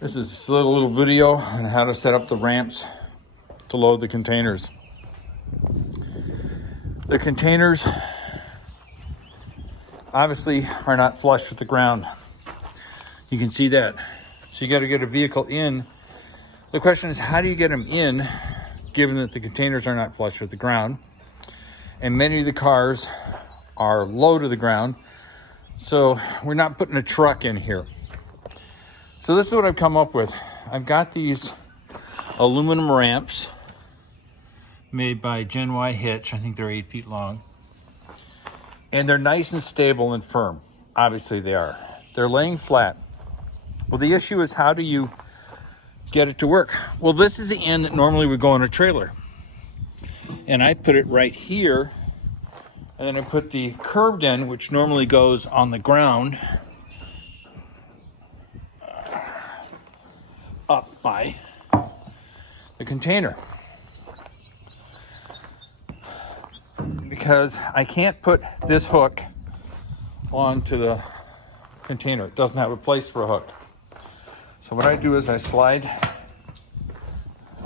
This is a little video on how to set up the ramps to load the containers. The containers obviously are not flush with the ground. You can see that. So you got to get a vehicle in. The question is, how do you get them in given that the containers are not flush with the ground? And many of the cars are low to the ground. So we're not putting a truck in here. So this is what I've come up with. I've got these aluminum ramps made by Gen Y Hitch. I think they're 8 feet long. And they're nice and stable and firm. Obviously they are. They're laying flat. Well, the issue is, how do you get it to work? Well, this is the end that normally would go on a trailer. And I put it right here. And then I put the curved end, which normally goes on the ground, up by the container. Because I can't put this hook onto the container. It doesn't have a place for a hook. So what I do is I slide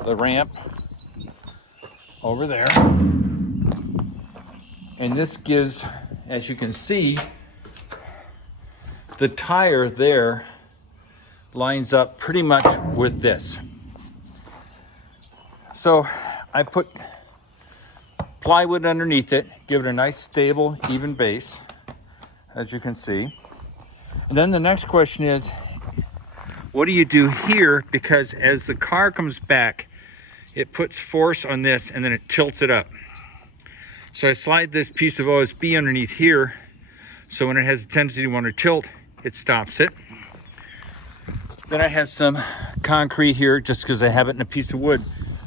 the ramp over there. And this gives, as you can see, the tire there lines up pretty much with this. So I put plywood underneath it, give it a nice stable, even base, as you can see. And then the next question is, what do you do here? Because as the car comes back, it puts force on this and then it tilts it up. So I slide this piece of OSB underneath here, so when it has a tendency to want to tilt, it stops it. Then I have some concrete here just because I have it in a piece of wood.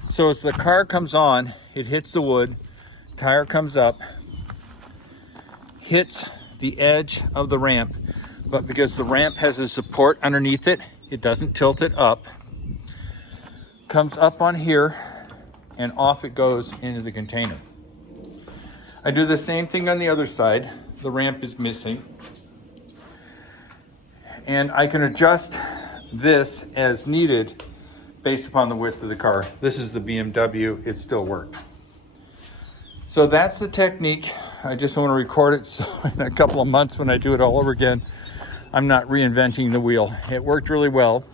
So as the car comes on, it hits the wood, tire comes up, hits the edge of the ramp, but because the ramp has a support underneath it, it doesn't tilt it up, comes up on here, and off it goes into the container. I do the same thing on the other side. The ramp is missing. And I can adjust this as needed based upon the width of the car. This is the BMW, it still worked. So that's the technique. I just want to record it so in a couple of months when I do it all over again, I'm not reinventing the wheel. It worked really well.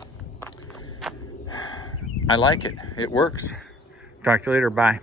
I like it. It works. Talk to you later. Bye.